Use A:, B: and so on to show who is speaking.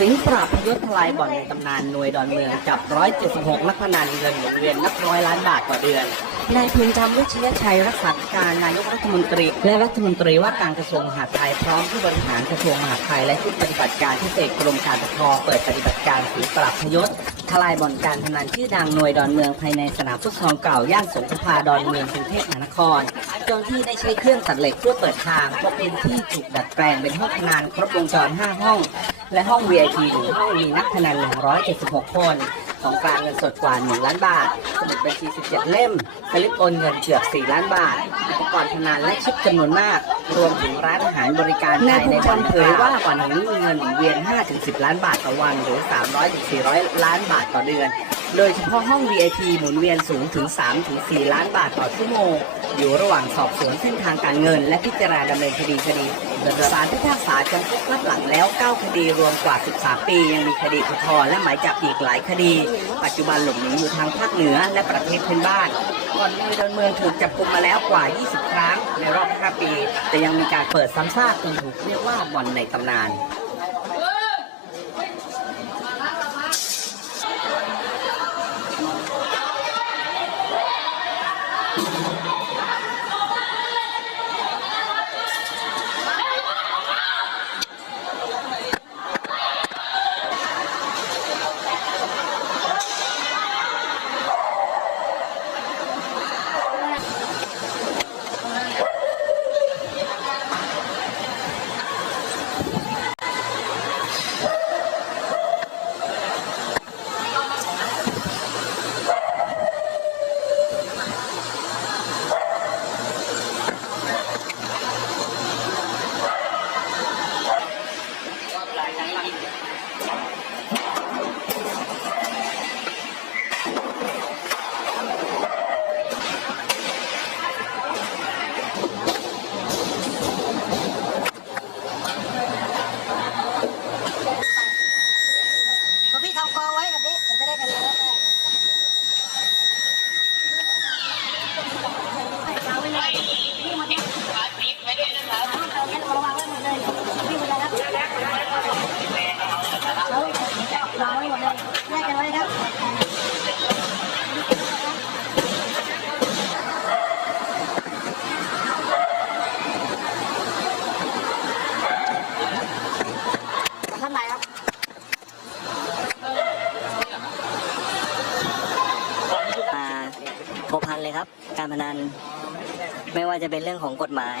A: สิงห์ปราบพยศทลายบ่อนในตำนานหน่วยดอนเมืองจับ 176 นักพนันเงินหมุนเวียนนับร้อยล้านบาทต่อเดือนนายภูมิธรรมวิชยชัยรักษาการนายกรัฐมนตรี และรัฐมนตรีว่าการกระทรวงมหาดไทยพร้อมผู้บริหารกระทรวงมหาดไทยและชุดปฏิบัติการพิเศษกรมการปกครองเปิดปฏิบัติการสิงห์ปราบพยศ ทลายบ่อนการพนันชื่อดังหน่วยดอนเมืองภายในสนามฟุตซอลเก่าย่านสงขลาดอนเมืองกรุงเทพมหานครเจ้าหน้าที่ได้ใช้เครื่องตัดเหล็กเพื่อเปิดทางพบเป็นที่ถูกดัดแปลงเป็นห้องพนันครบวงจร 5 ห้อง และห้อง VIP หนึ่งห้องมีนักพนัน 176 คนของกลางเงินสดกว่า 1 ล้านบาท สมุดบัญชี 17 เล่มสลิปโอนเงินเกือบ 4 ล้านบาท อุปกรณ์พนันและชิปจำนวนมาก รวมถึงร้านอาหารบริการภายในบ่อนเผยว่าบ่อนแห่งนี้มีเงินหมุนเวียน 5-10 ล้านบาทต่อวันหรือ 300-400 ล้านบาทต่อเดือน โดยเฉพาะห้อง VIP หมุนเวียนสูงถึง 3-4 ล้านบาทต่อชั่วโมง อยู่ระหว่างสอบสวนเส้นทางการเงิน และพิจารณาดำเนินคดีคดีศาลพิพากษาจำคุกรับหลังแล้ว 9 คดีรวมกว่า 13 ปี ยังมีคดีอุทธรณ์และหมายจับอีกหลายคดี ปัจจุบันหลบหนีอยู่ทางภาคเหนือและประเทศเพื่อนบ้านก่อนมืองดอนเมืองถูกจับกุมมาแล้วกว่า 20 ครั้งในรอบ 5 ปี แต่ยังมีการเปิดซ้ำซากจนถูกเรียกว่าบ่อนในตำนาน
B: 奖励奖。 พันเลยครับ การพนัน ไม่ว่าจะเป็นเรื่องของกฎหมาย